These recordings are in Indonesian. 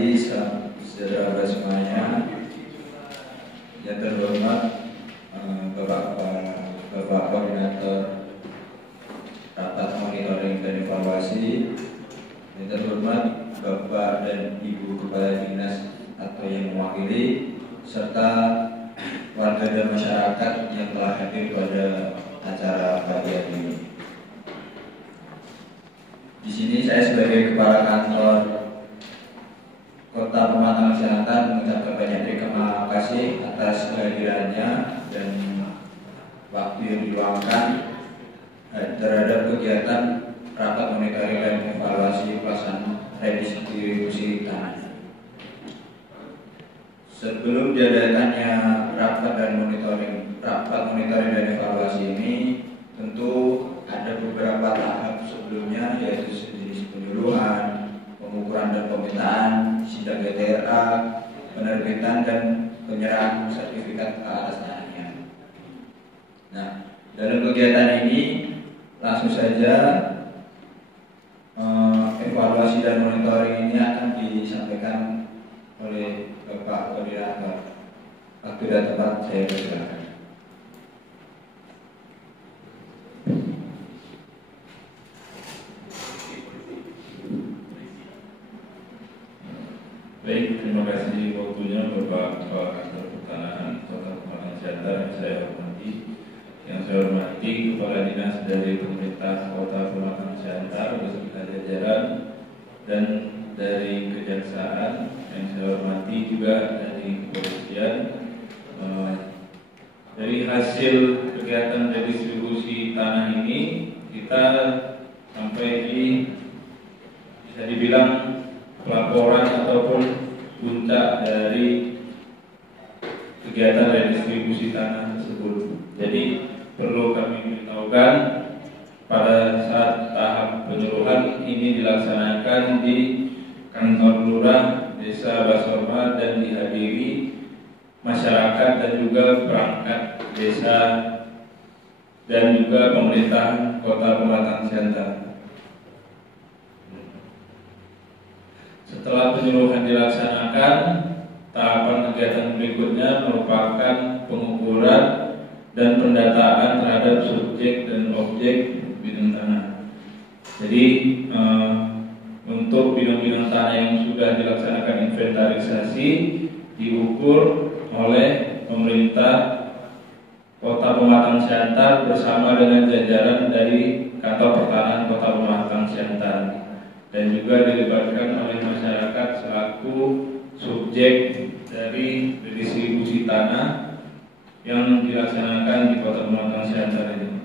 pagi, saudara semuanya. Yang terhormat Bapak Koordinator Rapat Monitoring dan Evaluasi, yang terhormat Bapak dan Ibu Kepala Dinas atau yang mewakili, serta warga dan masyarakat yang telah hadir pada acara pagi hari ini. Di sini saya sebagai Kepala Kantor Kota Pematang Siantar mengucapkan banyak terima kasih atas kehadirannya dan waktu yang diluangkan terhadap kegiatan rapat monitoring dan evaluasi pelaksanaan redistribusi tanah. Sebelum diadakannya rapat monitoring dan evaluasi ini, tentu ada beberapa tahap sebelumnya, yaitu jenis penyuluhan, pengukuran dan pemetaan, sidang GTRA, penerbitan dan penyerahan sertifikat ke atas tanahnya. Nah, dalam kegiatan ini langsung saja evaluasi dan monitoring ini akan disampaikan oleh Bapak Koordinator. Waktu dan tempat saya persilakan. Baik, terima kasih waktunya Bapak Kepala Kantor Pertanahan Kota Pematang Siantar yang saya hormati. Yang saya hormati Kepala Dinas dari Pemerintah Kota Pematang Siantar beserta jajaran, dan dari Kejaksaan yang saya hormati juga dari Kepolisian. Dari hasil kegiatan redistribusi tanah ini kita sampai di bisa dibilang pelaporan ataupun puncak dari kegiatan redistribusi tanah tersebut. Jadi perlu kami beritahukan pada saat tahap penyuluhan ini dilaksanakan di kantor lurah Desa Basorma dan dihadiri masyarakat dan juga perangkat desa dan juga pemerintah Kota Pematang Siantar. Setelah penyuluhan dilaksanakan, tahapan kegiatan berikutnya merupakan pengukuran dan pendataan terhadap subjek dan objek bidang tanah. Jadi untuk bidang-bidang tanah yang sudah dilaksanakan inventarisasi diukur oleh pemerintah Kota Pematang Siantar bersama dengan jajaran dari Kantor Pertanahan Kota Pematang Siantar, dan juga dilibatkan oleh masyarakat selaku subjek dari redistribusi tanah yang dilaksanakan di Kota Pematang Siantar ini.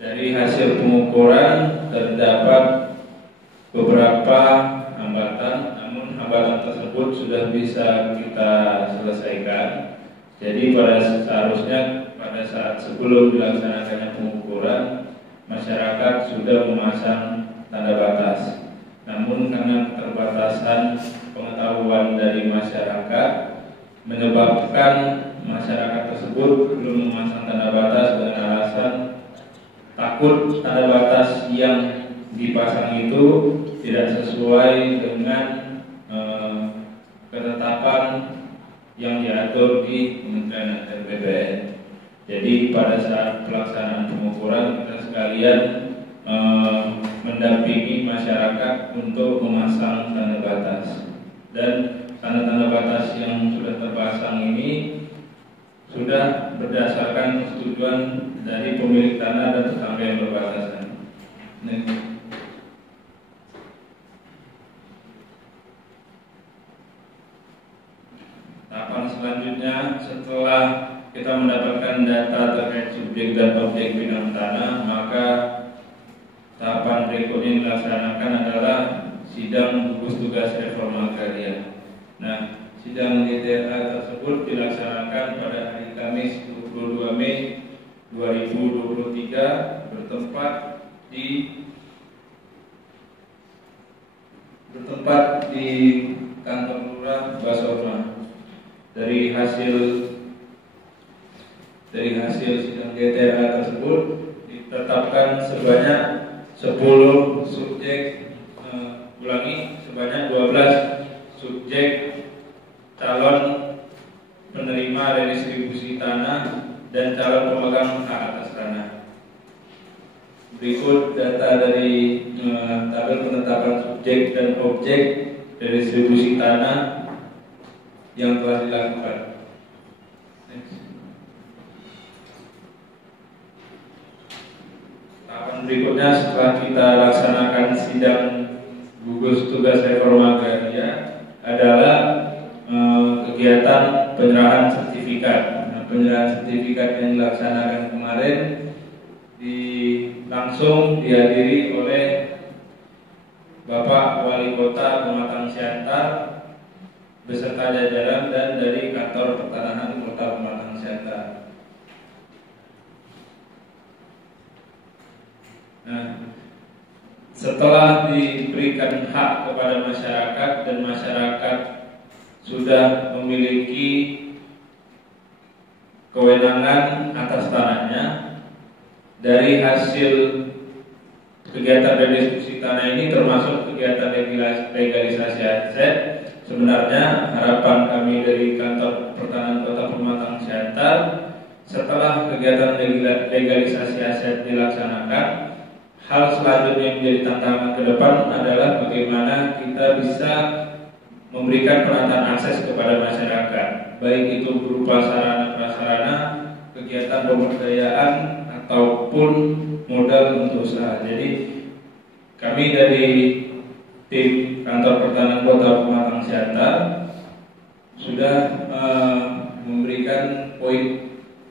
Dari hasil pengukuran terdapat beberapa hambatan, namun hambatan tersebut sudah bisa kita selesaikan. Jadi seharusnya pada saat sebelum dilaksanakannya pengukuran, masyarakat sudah memasang tanda batas. Namun karena keterbatasan pengetahuan dari masyarakat menyebabkan masyarakat tersebut belum memasang tanda batas dengan alasan takut tanda batas yang dipasang itu tidak sesuai dengan ketetapan yang diatur di Kementerian APBN. Jadi pada saat pelaksanaan pengukuran kita sekalian mendampingi masyarakat untuk memasang tanda batas, dan tanda-tanda batas yang sudah terpasang ini sudah berdasarkan persetujuan dari pemilik tanah dan tetangga yang berbatasan. Tahapan selanjutnya, setelah kita mendapatkan data terkait subjek dan objek bidang tanah, maka tahapan berikutnya yang dilaksanakan adalah sidang gugus tugas reforma agraria. Nah, sidang GTRA tersebut dilaksanakan pada hari Kamis 22 Mei 2023 bertempat di kantor lurah Basorma. Dari hasil sidang GTRA tersebut ditetapkan sebanyak 10 subjek, sebanyak 12 subjek Berikut data dari tabel penetapan subjek dan objek dari distribusi tanah yang telah dilakukan. Tahapan berikutnya setelah kita laksanakan sidang gugus tugas reforma agraria adalah kegiatan penyerahan sertifikat. Nah, penyerahan sertifikat yang dilaksanakan kemarin langsung dihadiri oleh Bapak Wali Kota Pematang Siantar beserta jajaran dan dari Kantor Pertanahan Kota Pematang Siantar. Nah, setelah diberikan hak kepada masyarakat dan masyarakat sudah memiliki kewenangan atas tanahnya, dari hasil kegiatan redistribusi tanah ini termasuk kegiatan legalisasi aset, sebenarnya harapan kami dari Kantor Pertanahan Kota Pematang Siantar setelah kegiatan legalisasi aset dilaksanakan, hal selanjutnya yang menjadi tantangan ke depan adalah bagaimana kita bisa memberikan penataan akses kepada masyarakat, baik itu berupa sarana prasarana, kegiatan pemberdayaan ataupun modal untuk usaha. Jadi kami dari tim Kantor Pertanahan Kota Pematang Siantar sudah memberikan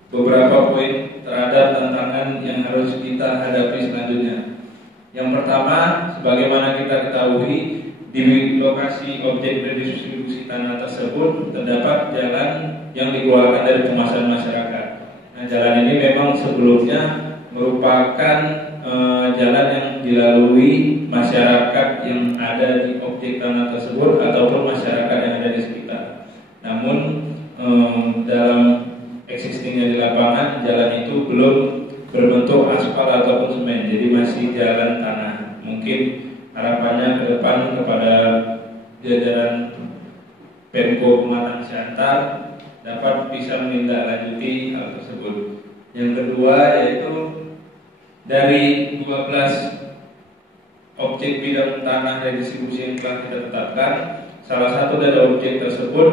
beberapa poin terhadap tantangan yang harus kita hadapi selanjutnya. Yang pertama, sebagaimana kita ketahui, di lokasi objek redistribusi tanah tersebut terdapat jalan yang dikeluarkan dari pemasaran masyarakat. Nah, jalan ini memang sebelumnya merupakan jalan yang dilalui masyarakat yang ada di objek tanah tersebut ataupun masyarakat yang ada di sekitar. Namun dalam existingnya di lapangan, jalan itu belum berbentuk aspal ataupun semen, jadi masih jalan tanah. Mungkin harapannya ke depan kepada jajaran Pemko Pematang Siantar dapat bisa menindaklanjuti hal tersebut. Yang kedua yaitu dari 12 objek bidang tanah redistribusi yang telah kita tetapkan, salah satu dari objek tersebut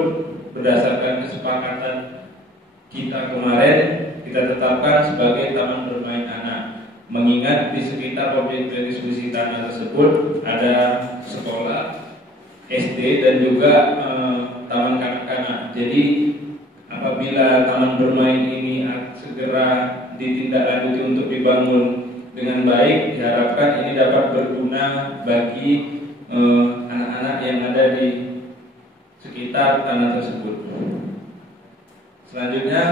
berdasarkan kesepakatan kita kemarin kita tetapkan sebagai taman bermain anak. Mengingat di sekitar objek redistribusi tanah tersebut ada sekolah, SD dan juga taman kanak-kanak. Jadi apabila taman bermain ini segera ditindaklanjuti untuk dibangun dengan baik, diharapkan ini dapat berguna bagi anak-anak yang ada di sekitar tanah tersebut. Selanjutnya,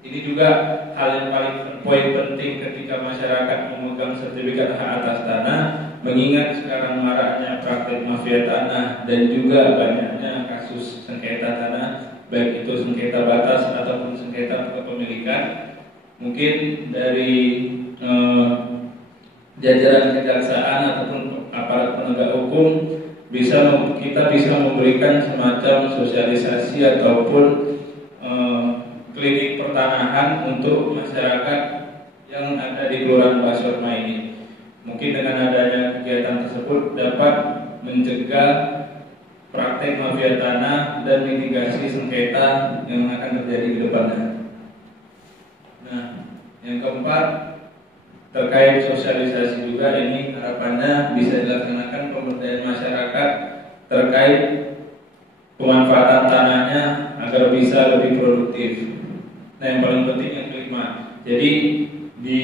ini juga hal yang paling poin penting ketika masyarakat memegang sertifikat hak atas tanah, mengingat sekarang maraknya praktek mafia tanah dan juga banyaknya kasus sengketa tanah, baik itu sengketa batas ataupun sengketa kepemilikan. Mungkin dari jajaran kejaksaan ataupun aparat penegak hukum kita bisa memberikan semacam sosialisasi ataupun klinik pertanahan untuk masyarakat yang ada di Kelurahan Basorma ini. Mungkin dengan adanya kegiatan tersebut dapat mencegah praktek mafia tanah dan mitigasi sengketa yang akan terjadi ke depannya. Nah, yang keempat terkait sosialisasi juga, ini harapannya bisa dilaksanakan pemberdayaan masyarakat terkait pemanfaatan tanahnya agar bisa lebih produktif. Nah, yang paling penting yang kelima, jadi di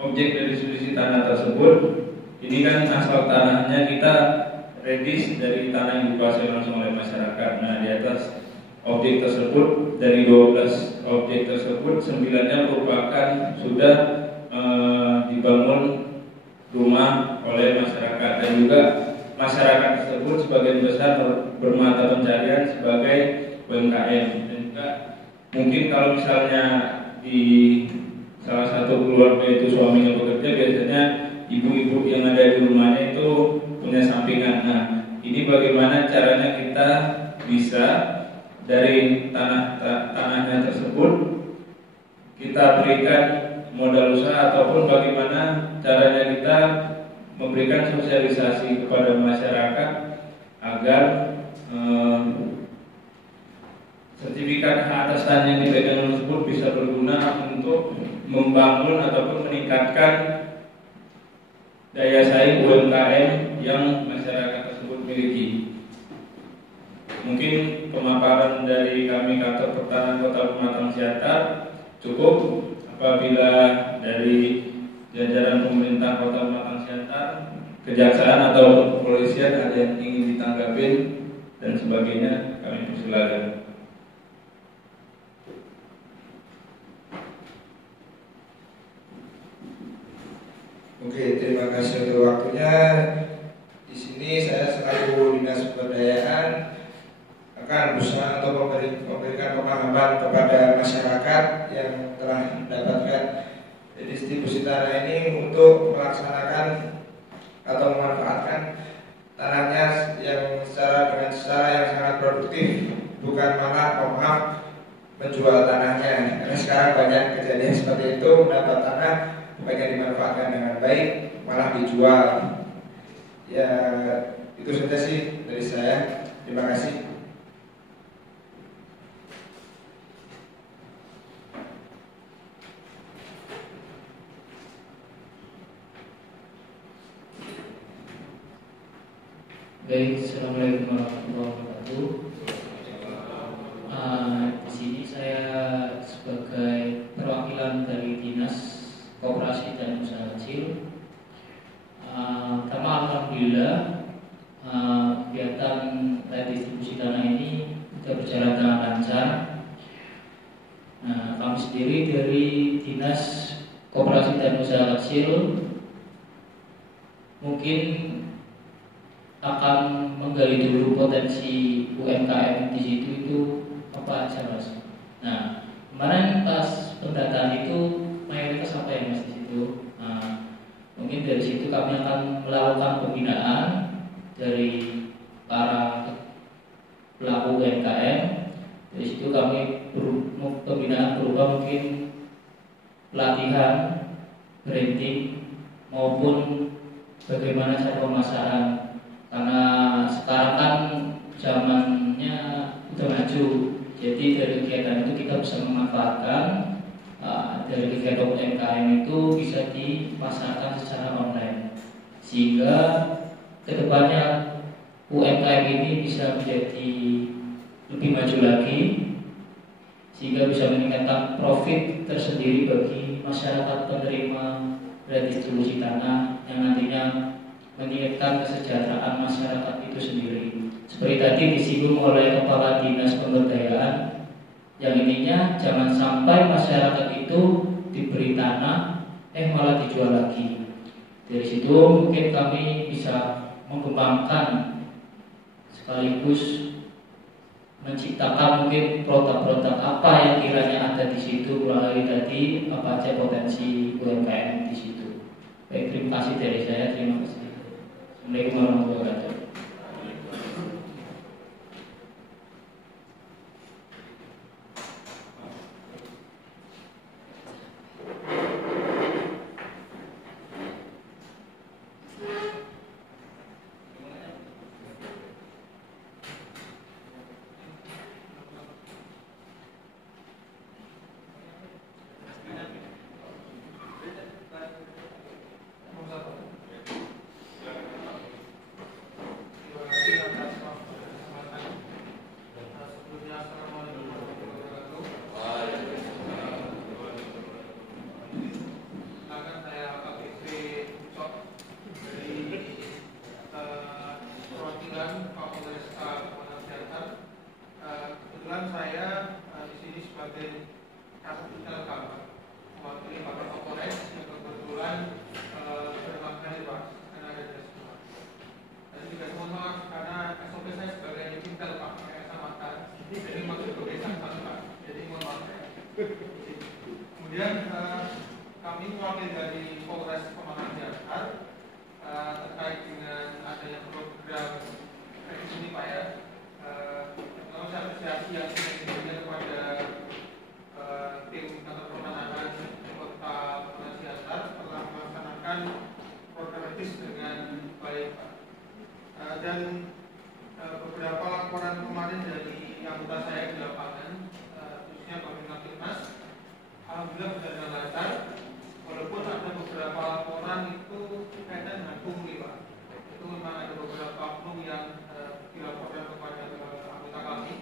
objek redistribusi tanah tersebut, ini kan asal tanahnya kita redis dari tanah yang dikuasai langsung oleh masyarakat. Nah, di atas objek tersebut, dari 12 objek tersebut, 9-nya merupakan sudah dibangun rumah oleh masyarakat, dan juga masyarakat tersebut sebagian besar bermata pencarian sebagai UMKM. Dan juga mungkin kalau misalnya di salah satu keluarga itu suaminya bekerja, biasanya ibu-ibu yang ada di rumahnya itu punya sampingan. Nah, ini bagaimana caranya kita bisa dari tanahnya tersebut kita berikan modal usaha ataupun bagaimana caranya kita memberikan sosialisasi kepada masyarakat agar sertifikat hak atas tanah yang dipegang tersebut bisa berguna untuk membangun ataupun meningkatkan daya saing UMKM yang masyarakat tersebut miliki. Mungkin pemaparan dari kami Kantor Pertanahan Kota Pematang Siantar cukup. Apabila dari jajaran pemerintah Kota Pematang Siantar, kejaksaan atau kepolisian ada yang ingin ditanggapin dan sebagainya, kami persilakan. Oke, terima kasih untuk waktunya. Di sini saya selaku Dinas Pemberdayaan akan berusaha untuk memberikan pemahaman kepada masyarakat yang telah mendapatkan distribusi tanah ini untuk melaksanakan atau memanfaatkan tanahnya yang dengan cara yang sangat produktif, bukan malah menjual tanahnya. Karena sekarang banyak kejadian seperti itu, mendapat tanah bukannya dimanfaatkan dengan baik, malah dijual. Ya, itu saja sih dari saya. Terima kasih. Baik, assalamualaikum warahmatullahi wabarakatuh. Di sini saya sebagai perwakilan dari Dinas Koperasi dan Usaha Kecil. Alhamdulillah kegiatan redistribusi tanah ini sudah berjalan dengan lancar. Kami sendiri dari Dinas Koperasi dan Usaha Kecil mungkin akan menggali dulu potensi UMKM di situ itu apa aja, Mas. Nah, kemarin pas pendataan itu mayoritas apa ya, Mas, di situ? Mungkin dari situ kami akan melakukan pembinaan dari para pelaku UMKM. Dari situ kami pembinaan berupa mungkin pelatihan, branding maupun bagaimana cara pemasaran. Karena sekarang kan zamannya udah maju, jadi dari kegiatan itu kita bisa memanfaatkan dari kegiatan UMKM itu bisa dipasarkan secara online, sehingga kedepannya UMKM ini bisa menjadi lebih maju lagi, sehingga bisa meningkatkan profit tersendiri bagi masyarakat penerima redistribusi tanah yang nantinya meningkatkan kesejahteraan masyarakat itu sendiri. Seperti tadi disinggung oleh Kepala Dinas Pemberdayaan, yang intinya jangan sampai masyarakat itu diberi tanah malah dijual lagi. Dari situ mungkin kami bisa mengembangkan sekaligus menciptakan mungkin produk-produk apa yang kiranya ada di situ, melalui tadi apa aja potensi UMKM di situ. Baik, terima kasih dari saya. Terima kasih. Assalamualaikum warahmatullahi wabarakatuh. Kemudian kami mewakili dari Polres Pematang Siantar terkait dengan adanya program ini, Pak, ya. Apresiasi yang diberikan kepada tim kantor pertanahan Kota dan beberapa laporan kemarin dari anggota saya di lapangan, khususnya Pemerintah Timnas, alhamdulillah sudah dengan lancar. Walaupun ada beberapa laporan itu kaitan dengan pungli, Pak. Itu memang ada beberapa oknum yang dilaporkan kepada anggota kami.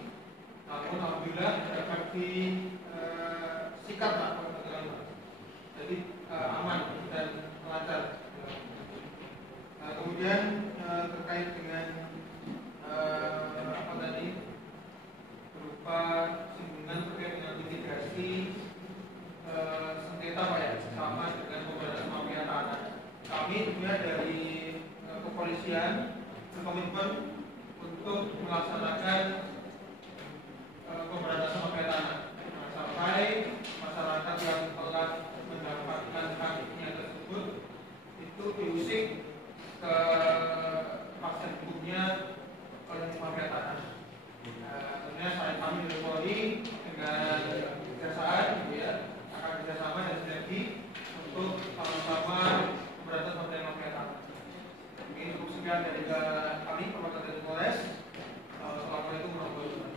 Namun alhamdulillah dapat disikat, Pak. Jadi aman dan lancar. Kemudian terkait dengan apa tadi, berupa singgungan terkait dengan mitigasi sengketa, Pak, ya, sama dengan pemberantasan mafia tanah. Kami tentunya dari kepolisian berkomitmen untuk melaksanakan pemberantasan mafia tanah sampai masyarakat yang telah mendapatkan haknya tersebut itu diusik ke paksa hukumnya oleh mafia tanah. Tentunya saat kami dari Polri dengan kejaksaan, gitu ya, akan kerjasama dan sinergi untuk sama-sama memberantas mafia tanah. Ini cukup sekian dari kami, perwakilan dari Polres. Assalamualaikum warahmatullahi wabarakatuh.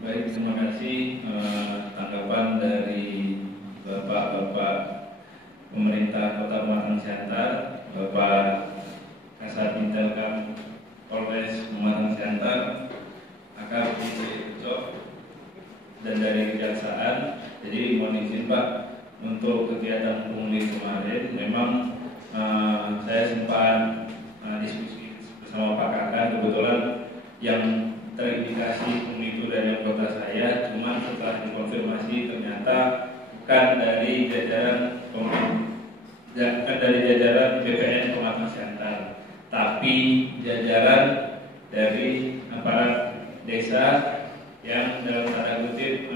Baik, terima kasih tanggapan dari Bapak-Bapak Pemerintah Kota Pematang Siantar, Bapak Kasat Intelkam Polres Pematang Siantar, AKBP Ucok, dan dari Kejaksaan. Jadi mohon izin Pak, untuk kegiatan pungli kemarin memang saya sempat diskusi bersama Pak Kakak. Kebetulan yang terindikasi pungli itu dari anggota saya, cuma setelah dikonfirmasi ternyata bukan dari jajaran BPN Pematang Siantar, tapi jajaran dari aparat desa yang dalam tanda kutip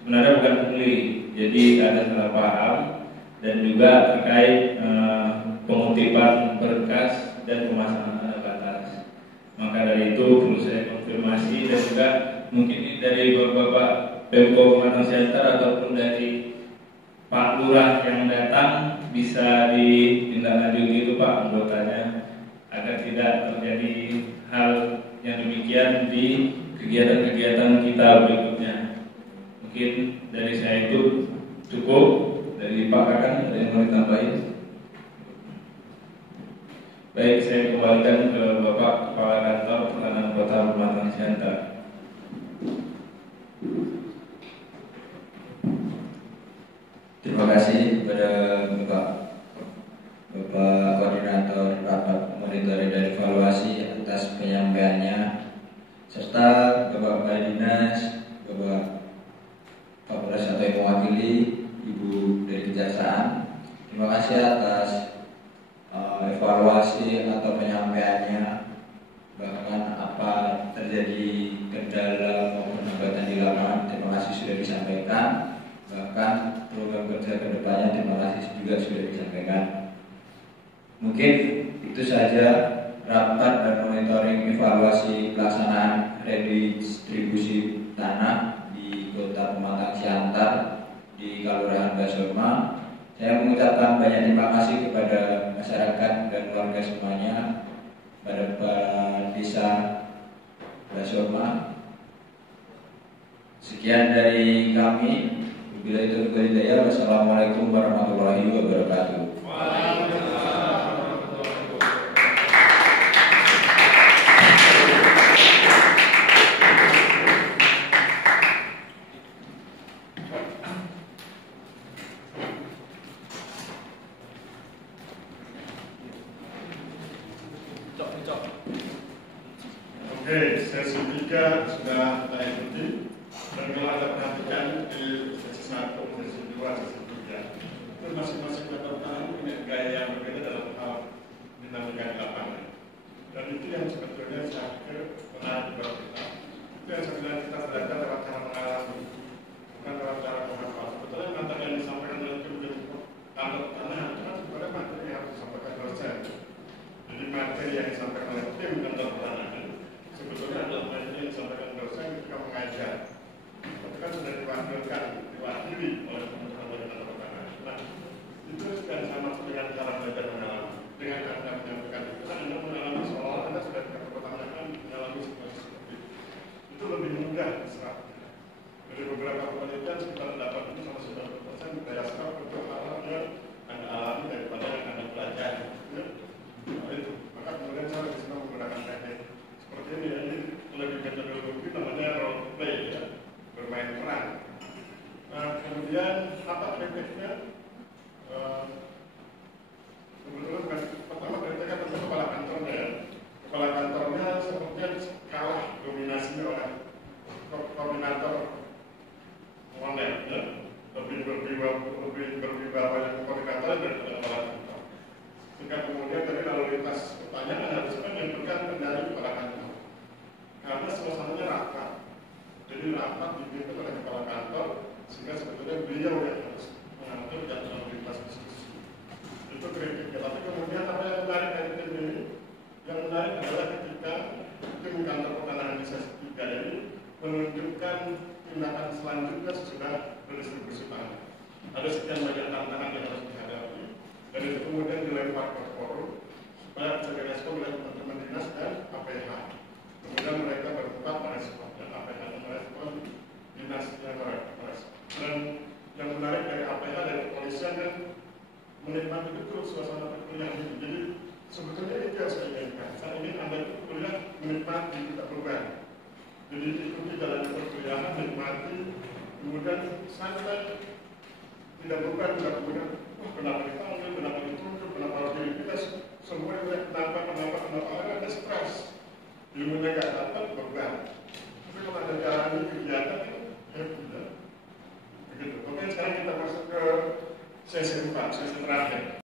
sebenarnya bukan pungli. Jadi ada salah paham dan juga terkait pengutipan berkas dan pemasangan tanda batas. Maka dari itu perlu saya konfirmasi, dan juga mungkin ini dari Bapak Pemko Pematang Siantar ataupun dari Pak Lurah yang datang bisa ditindaklanjuti itu Pak anggotanya, agar tidak terjadi hal yang demikian di kegiatan-kegiatan kita berikutnya. Mungkin dari saya itu cukup. Dari Pak Kakak ada yang mau ditambahin? Baik, saya kembalikan ke Bapak Kepala Kantor Pertahanan Kota Pematang Siantar. Terima kasih kepada Bapak Koordinator Rapat Monitoring dan Evaluasi atas penyampaiannya, serta Bapak Kepala Dinas, Bapak Kapolres atau yang mewakili, Ibu dari Kejaksaan. Terima kasih atas evaluasi atau penyampaiannya, bahkan apa terjadi kendala maupun hambatan di lapangan, terima kasih sudah disampaikan. Bahkan program kerja kedepannya terima kasih juga sudah disampaikan. Mungkin itu saja rapat dan monitoring evaluasi pelaksanaan redistribusi tanah di Kota Pematang Siantar di Kelurahan Basoma. Saya mengucapkan banyak terima kasih kepada masyarakat dan warga semuanya, pada Pak Desa Basoma. Sekian dari kami. Bila itu hidayah. Wassalamualaikum warahmatullahi wabarakatuh. Oke, sesi 3 sudah kita ikuti, dan kalau Anda perhatikan di sesi 1, sesi 2, sesi 3 ya. Itu masing-masing kantor pertanahan punya gaya yang berbeda dalam hal dinamika di lapangan. Dan itu yang sebetulnya saya pikir menarik buat kita. Itu yang sebenarnya kita belajar lewat cara mengalami, bukan lewat cara menghafal. Sebetulnya materi yang disampaikan oleh tim kantor pertanahan itu kan sebenarnya materi yang harus disampaikan dosen. Jadi materi yang disampaikan oleh tim kantor pertanahan sebetulnya adalah materi yang disampaikan dosen ketika mengajar. Itu kan sudah diwakili oleh teman-teman dari kantor pertanahan. Nah, itu kan sama dengan cara belajar mengalami. Dengan Anda menyampaikan itu kan Anda mengalami seolah-olah Anda sudah di kantor pertanahan mengalami situasi seperti itu. Itu lebih mudah diserap. Dari beberapa penelitian sekitar 80 sampai 90% daya serap untuk hal-hal yang Anda alami daripada yang Anda pelajari. Ya. Nah, itu. Maka kemudian saya lebih senang menggunakan teknik seperti ini. Ini lebih metodologi namanya role play, ya, bermain peran. Nah, kemudian apa tekniknya? Kebetulan pertama kritikan tentang kepala kantornya, ya. Kepala kantornya sepertinya kalah dominasinya oleh koordinator model, ya. lebih berwibawa yang koordinator daripada kepala kantor. Sehingga kemudian dari lalu lintas pertanyaan harusnya menyebutkan kendali kepala kantor, karena suasananya rapat. Jadi rapat dipimpin oleh kepala kantor, sehingga sebetulnya beliau yang harus mengatur dan lalu lintas diskusi. Itu kritiknya. Tapi kemudian apa yang menarik dari tim ini? Yang menarik adalah ketika tim kantor pertanahan di sesi 3 ini menunjukkan tindakan selanjutnya sesudah berdistribusi tanah. Ada sekian banyak tantangan yang harus dihadapi, dan itu kemudian dilempar ke forum supaya bisa direspon oleh teman-teman dinas dan APH. Kemudian mereka bertempat merespon, dan APH merespon, dinas yang merespon. Dan yang menarik dari APH, dari kepolisian kan menikmati betul suasana perkuliahan ini. Jadi sebetulnya itu yang saya inginkan. Saat ini Anda itu kuliah menikmati, tidak beban. Jadi ikuti jalan perkuliahan, menikmati, kemudian santai, tidak beban, tidak kemudian kenapa dipanggil, kenapa ditunjuk, kenapa harus diinvitasi, semua itu kenapa ada stres. Ilmunya nggak dapat,